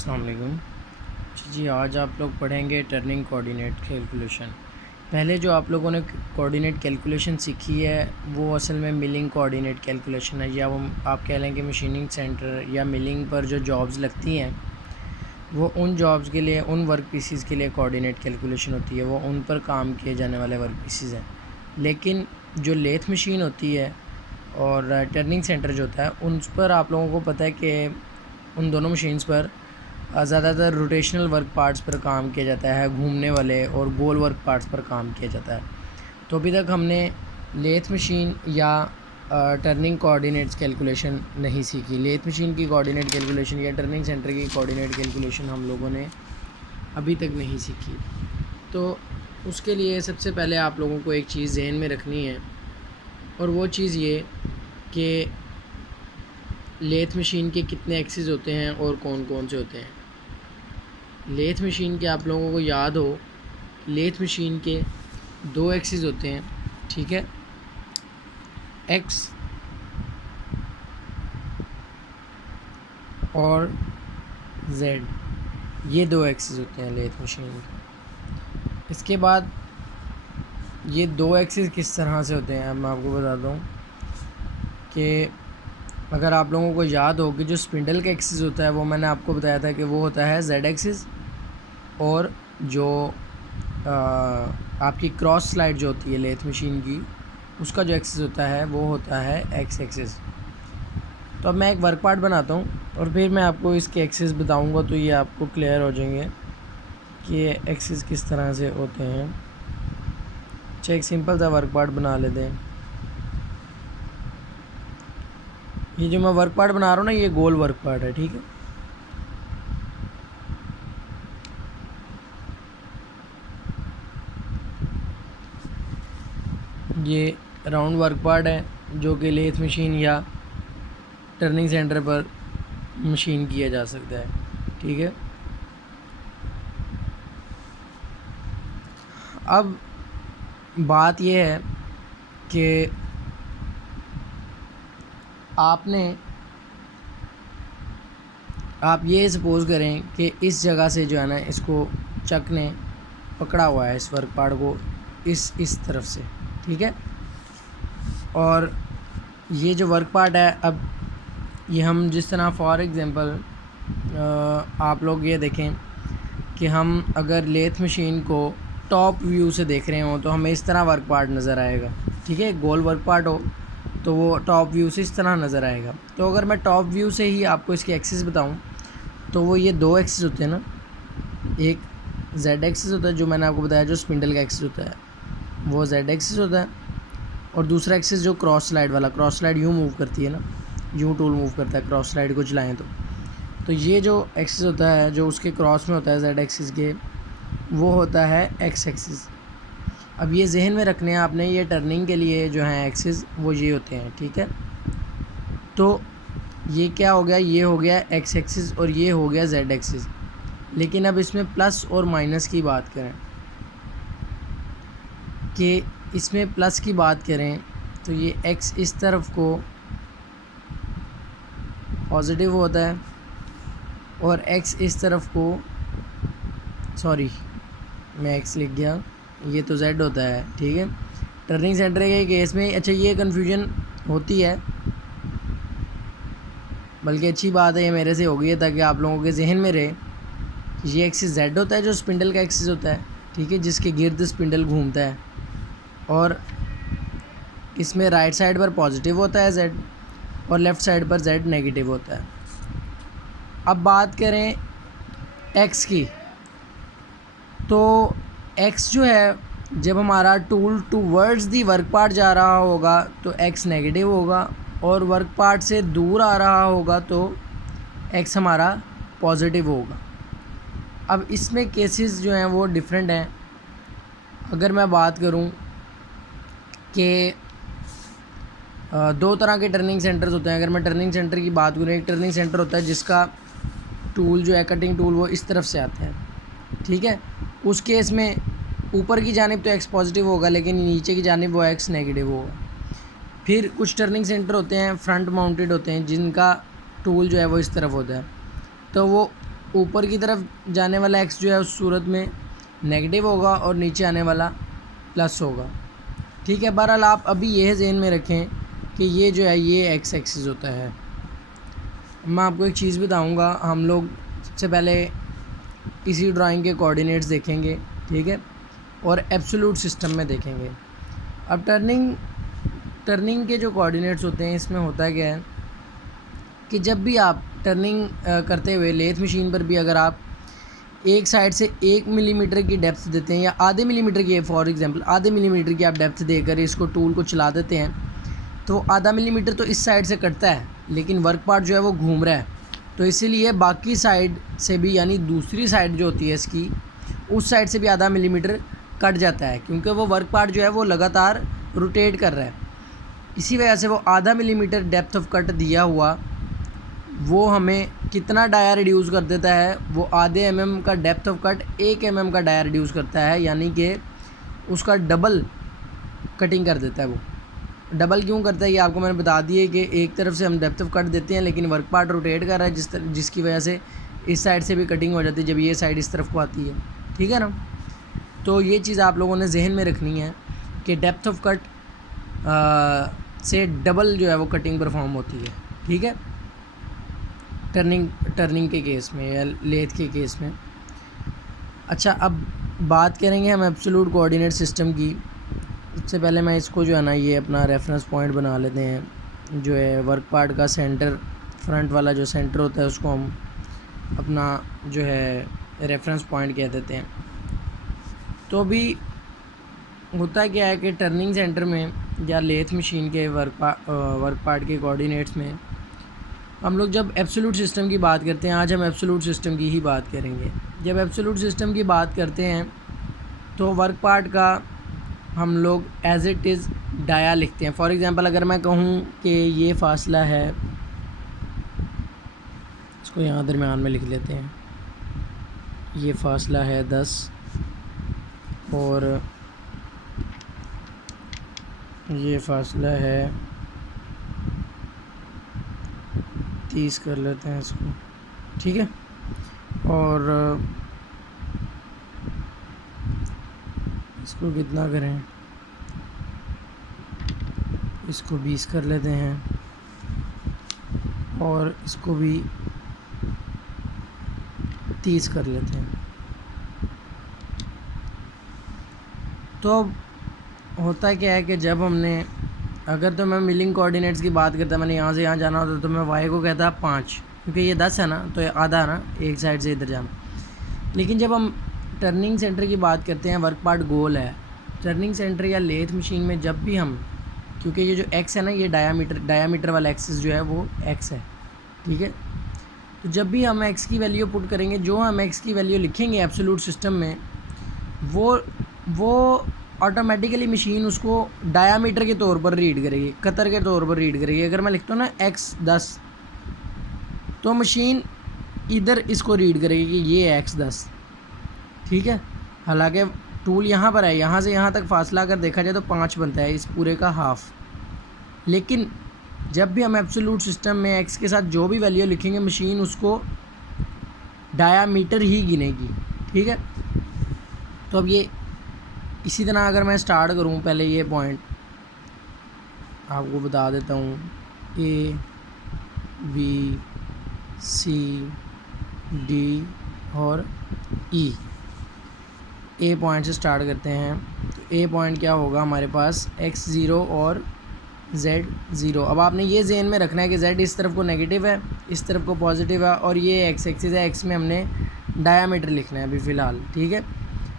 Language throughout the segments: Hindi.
अस्सलाम वालेकुम जी। आज आप लोग पढ़ेंगे टर्निंग कोऑर्डिनेट कैलकुलेशन। पहले जो आप लोगों ने कोऑर्डिनेट कैलकुलेशन सीखी है वो असल में मिलिंग कोऑर्डिनेट कैलकुलेशन है, या वो आप कह लें कि मशीनिंग सेंटर या मिलिंग पर जो जॉब्स लगती हैं वो उन जॉब्स के लिए, उन वर्क पीसीज़ के लिए कोऑर्डिनेट कैलकुलेशन होती है। वो उन पर काम किए जाने वाले वर्क पीसीज़ हैं। लेकिन जो लेथ मशीन होती है और टर्निंग सेंटर जो होता है उन पर आप लोगों को पता है कि उन दोनों मशीन्स पर ज़्यादातर रोटेशनल वर्क पार्ट्स पर काम किया जाता है, घूमने वाले और गोल वर्क पार्ट्स पर काम किया जाता है। तो अभी तक हमने लेथ मशीन या टर्निंग कोऑर्डिनेट्स कैलकुलेशन नहीं सीखी। लेथ मशीन की कोऑर्डिनेट कैलकुलेशन या टर्निंग सेंटर की कोऑर्डिनेट कैलकुलेशन हम लोगों ने अभी तक नहीं सीखी। तो उसके लिए सबसे पहले आप लोगों को एक चीज़ जहन में रखनी है, और वो चीज़ ये कि लेथ मशीन के कितने एक्सिस होते हैं और कौन कौन से होते हैं। लेथ मशीन के आप लोगों को याद हो, लेथ मशीन के दो एक्सिस होते हैं, ठीक है। एक्स और जेड, ये दो एक्सिस होते हैं लेथ मशीन के। इसके बाद ये दो एक्सिस किस तरह से होते हैं अब मैं आपको बताता हूँ कि अगर आप लोगों को याद हो कि जो स्पिंडल का एक्सिस होता है वो मैंने आपको बताया था कि वो होता है जेड एक्सिस, और जो आपकी क्रॉस स्लाइड जो होती है लेथ मशीन की, उसका जो एक्सिस होता है वो होता है एक्स एक्सिस। तो अब मैं एक वर्क पार्ट बनाता हूँ और फिर मैं आपको इसके एक्सिस बताऊँगा, तो ये आपको क्लियर हो जाएंगे कि ये एक्सिस किस तरह से होते हैं। अच्छा, एक सिंपल सा वर्क पार्ट बना लेते हैं। ये जो मैं वर्क पार्ट बना रहा हूँ ना, ये गोल वर्क पार्ट है, ठीक है। ये राउंड वर्क पार्ट है जो कि लेथ मशीन या टर्निंग सेंटर पर मशीन किया जा सकता है, ठीक है। अब बात यह है कि आप ये सपोज़ करें कि इस जगह से जो है ना, इसको चक ने पकड़ा हुआ है इस वर्क पार्ट को इस तरफ से, ठीक है। और ये जो वर्क पार्ट है, अब ये हम जिस तरह फॉर एग्ज़ाम्पल आप लोग ये देखें कि हम अगर लेथ मशीन को टॉप व्यू से देख रहे हों तो हमें इस तरह वर्क पार्ट नज़र आएगा, ठीक है। गोल वर्क पार्ट हो तो वो टॉप व्यू से इस तरह नज़र आएगा। तो अगर मैं टॉप व्यू से ही आपको इसके एक्सिस बताऊं तो वो ये दो एक्सिस होते हैं ना, एक जेड एक्सिस होता है जो मैंने आपको बताया, जो स्पिंडल का एक्सिस होता है वो जेड एक्सिस होता है, और दूसरा एक्सिस जो क्रॉस स्लाइड वाला, क्रॉस स्लाइड यूँ मूव करती है ना, यूँ टूल मूव करता है क्रॉस स्लाइड को चलाएँ तो ये जो एक्सिस होता है जो उसके क्रॉस में होता है जेड एक्सिस के, वो होता है एक्स एक्सिस। अब ये जहन में रखने हैं आपने, ये टर्निंग के लिए जो है एक्सिस वो ये होते हैं, ठीक है। तो ये क्या हो गया, ये हो गया एक्स एक्सिस और ये हो गया जेड एक्सिस। लेकिन अब इसमें प्लस और माइनस की बात करें, कि इसमें प्लस की बात करें तो ये एक्स इस तरफ को पॉजिटिव होता है और एक्स इस तरफ को, सॉरी मैं एक्स लिख गया, ये तो जेड होता है, ठीक है। टर्निंग सेंटर के केस में अच्छा ये कन्फ्यूजन होती है, बल्कि अच्छी बात है ये मेरे से हो गई है ताकि आप लोगों के जहन में रहे। ये एक्सिस जेड होता है जो स्पिंडल का एक्सिस होता है, ठीक है, जिसके गिर्द स्पिंडल घूमता है, और इसमें राइट साइड पर पॉजिटिव होता है जेड और लेफ़्ट साइड पर जेड नेगेटिव होता है। अब बात करें एक्स की, तो एक्स जो है जब हमारा tool towards the work part जा रहा होगा तो एक्स नेगेटिव होगा, और वर्क पार्ट से दूर आ रहा होगा तो एक्स हमारा पॉजिटिव होगा। अब इसमें केसेस जो हैं वो डिफरेंट हैं। अगर मैं बात करूं कि दो तरह के टर्निंग सेंटर्स होते हैं। अगर मैं टर्निंग सेंटर की बात करूं, एक टर्निंग सेंटर होता है जिसका टूल जो है कटिंग टूल वो इस तरफ से आता है, ठीक है। उस केस में ऊपर की जानिब तो एक्स पॉजिटिव होगा, लेकिन नीचे की जानिब वो एक्स नेगेटिव होगा। फिर कुछ टर्निंग सेंटर होते हैं फ्रंट माउंटेड होते हैं जिनका टूल जो है वो इस तरफ होता है, तो वो ऊपर की तरफ जाने वाला एक्स जो है उस सूरत में नेगेटिव होगा और नीचे आने वाला प्लस होगा। ठीक है, बहरहाल आप अभी यह ज़हन में रखें कि ये जो है ये एक्स एक्सिस होता है। मैं आपको एक चीज़ बताऊंगा, हम लोग सबसे पहले इसी ड्राइंग के कोऑर्डिनेट्स देखेंगे, ठीक है, और एब्सोल्यूट सिस्टम में देखेंगे। अब टर्निंग के जो कोऑर्डिनेट्स होते हैं, इसमें होता क्या है कि जब भी आप टर्निंग करते हुए लेथ मशीन पर भी अगर आप एक साइड से 1 मिलीमीटर की डेप्थ देते हैं या आधे मिलीमीटर की, फॉर एग्जांपल आधे मिलीमीटर की आप डेप्थ देकर इसको टूल को चला देते हैं, तो आधा मिलीमीटर तो इस साइड से कटता है, लेकिन वर्क पार्ट जो है वो घूम रहा है, तो इसीलिए बाकी साइड से भी, यानी दूसरी साइड जो होती है इसकी, उस साइड से भी आधा मिलीमीटर कट जाता है, क्योंकि वो वर्क पार्ट जो है वो लगातार रोटेट कर रहा है। इसी वजह से वो आधा मिलीमीटर डेप्थ ऑफ कट दिया हुआ वो हमें कितना डाया रिड्यूस कर देता है, वो आधे mm का डेप्थ ऑफ कट 1 mm का डाया रिड्यूस करता है, यानी कि उसका डबल कटिंग कर देता है। वो डबल क्यों करता है ये आपको मैंने बता दिया कि एक तरफ से हम डेप्थ ऑफ कट देते हैं, लेकिन वर्क पार्ट रोटेट कर रहा है जिसकी वजह से इस साइड से भी कटिंग हो जाती है जब ये साइड इस तरफ को आती है। ठीक है ना, तो ये चीज़ आप लोगों ने जहन में रखनी है कि डेप्थ ऑफ कट से डबल जो है वो कटिंग परफॉर्म होती है। ठीक है, टर्निंग के केस में या लेथ के केस में। अच्छा, अब बात करेंगे हम एब्सोल्यूट कोऑर्डिनेट सिस्टम की। सबसे पहले मैं इसको जो है ना ये अपना रेफरेंस पॉइंट बना लेते हैं, जो है वर्क पार्ट का सेंटर, फ्रंट वाला जो सेंटर होता है उसको हम अपना जो है रेफरेंस पॉइंट कह देते हैं। तो अभी होता क्या है कि टर्निंग सेंटर में या लेथ मशीन के वर्क पार्ट के कोऑर्डिनेट्स में हम लोग जब एब्सोल्यूट सिस्टम की बात करते हैं, आज हम एब्सोल्यूट सिस्टम की ही बात करेंगे। जब एब्सोल्यूट सिस्टम की बात करते हैं तो वर्क पार्ट का हम लोग एज इट इज़ डाया लिखते हैं। फॉर एग्ज़ाम्पल अगर मैं कहूँ कि ये फासला है, इसको यहाँ दरमियान में लिख लेते हैं, ये फासला है 10 और ये फासला है 30 कर लेते हैं इसको। ठीक है, और इसको कितना करें, इसको 20 कर लेते हैं और इसको भी 30 कर लेते हैं। तो होता क्या है कि जब हमने, अगर तो मैं मिलिंग कोऑर्डिनेट्स की बात करता, मैंने यहाँ से यहाँ जाना होता तो मैं वाई को कहता 5, क्योंकि ये 10 है ना, तो ये आधा ना एक साइड से इधर जाना। लेकिन जब हम टर्निंग सेंटर की बात करते हैं, वर्क पार्ट गोल है, टर्निंग सेंटर या लेथ मशीन में जब भी हम, क्योंकि ये जो एक्स है ना, ये डायामीटर वाला एक्सिस जो है वो एक्स है। ठीक है, तो जब भी हम एक्स की वैल्यू पुट करेंगे, जो हम एक्स की वैल्यू लिखेंगे एब्सोल्यूट सिस्टम में, वो ऑटोमेटिकली मशीन उसको डायामीटर के तौर पर रीड करेगी, कतर के तौर पर रीड करेगी। अगर मैं लिखता हूँ ना x10, तो मशीन इधर इसको रीड करेगी कि ये है x10। ठीक है, हालांकि टूल यहाँ पर है, यहाँ से यहाँ तक फासला अगर देखा जाए तो 5 बनता है, इस पूरे का हाफ। लेकिन जब भी हम एब्सोल्यूट सिस्टम में x के साथ जो भी वैल्यू लिखेंगे, मशीन उसको डायामीटर ही गिनेगी। ठीक है, तो अब ये इसी तरह अगर मैं स्टार्ट करूँ, पहले ये पॉइंट आपको बता देता हूँ, A B C D और E। A पॉइंट से स्टार्ट करते हैं, तो A पॉइंट क्या होगा हमारे पास, x0 और z0। अब आपने ये ज़हन में रखना है कि z इस तरफ को नेगेटिव है, इस तरफ को पॉजिटिव है, और ये x एक्सिस है, x में हमने डायामीटर लिखना है अभी फ़िलहाल। ठीक है,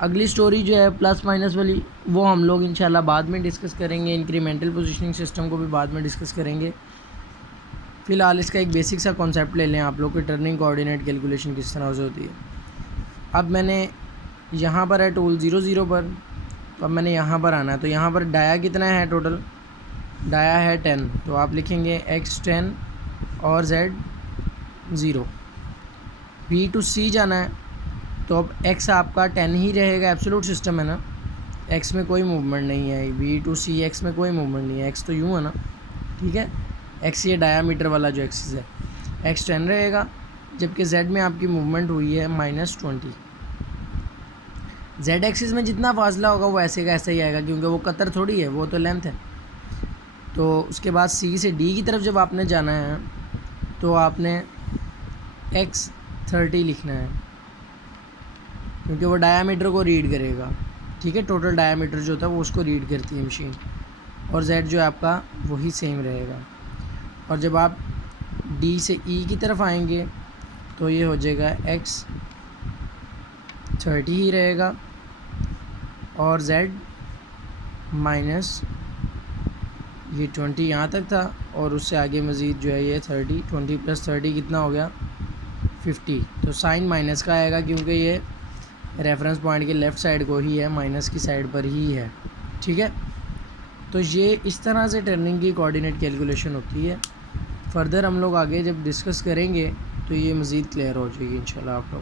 अगली स्टोरी जो है प्लस माइनस वाली, वो हम लोग इंशाल्लाह बाद में डिस्कस करेंगे। इंक्रीमेंटल पोजीशनिंग सिस्टम को भी बाद में डिस्कस करेंगे। फ़िलहाल इसका एक बेसिक सा कॉन्सेप्ट ले लें आप लोग कि टर्निंग कोऑर्डिनेट कैलकुलेशन किस तरह से होती है। अब मैंने यहाँ पर है टूल 0 पर, तो अब मैंने यहाँ पर आना है, तो यहाँ पर डाया कितना है, टोटल डाया है 10, तो आप लिखेंगे x10 और z0। B to C जाना है, तो अब x आपका 10 ही रहेगा, एब्सोल्यूट सिस्टम है ना, x में कोई मूवमेंट नहीं है, B to C x में कोई मूवमेंट नहीं है, x तो यूँ है ना। ठीक है, x ये डायामीटर वाला जो एक्सिस है, x 10 रहेगा जबकि z में आपकी मूवमेंट हुई है -20। z एक्सिस में जितना फासला होगा वो ऐसे का ऐसा ही आएगा, क्योंकि वो कतर थोड़ी है, वो तो लेंथ है। तो उसके बाद c से d की तरफ जब आपने जाना है तो आपने x30 लिखना है, क्योंकि वो डायामीटर को रीड करेगा। ठीक है, टोटल डायामीटर जो होता है वो उसको रीड करती है मशीन, और z जो है आपका वही सेम रहेगा। और जब आप d से e की तरफ आएंगे तो ये हो जाएगा x30 ही रहेगा, और z माइनस ये 20 यहाँ तक था, और उससे आगे मज़ीद जो है ये 30, 20 + 30 कितना हो गया 50। तो साइन माइनस का आएगा, क्योंकि ये रेफरेंस पॉइंट के लेफ़्ट साइड को ही है, माइनस की साइड पर ही है। ठीक है, तो ये इस तरह से टर्निंग की कोऑर्डिनेट कैलकुलेशन होती है। फ़र्दर हम लोग आगे जब डिस्कस करेंगे तो ये मज़ीद क्लियर हो जाएगी इंशाल्लाह आप लोगों को।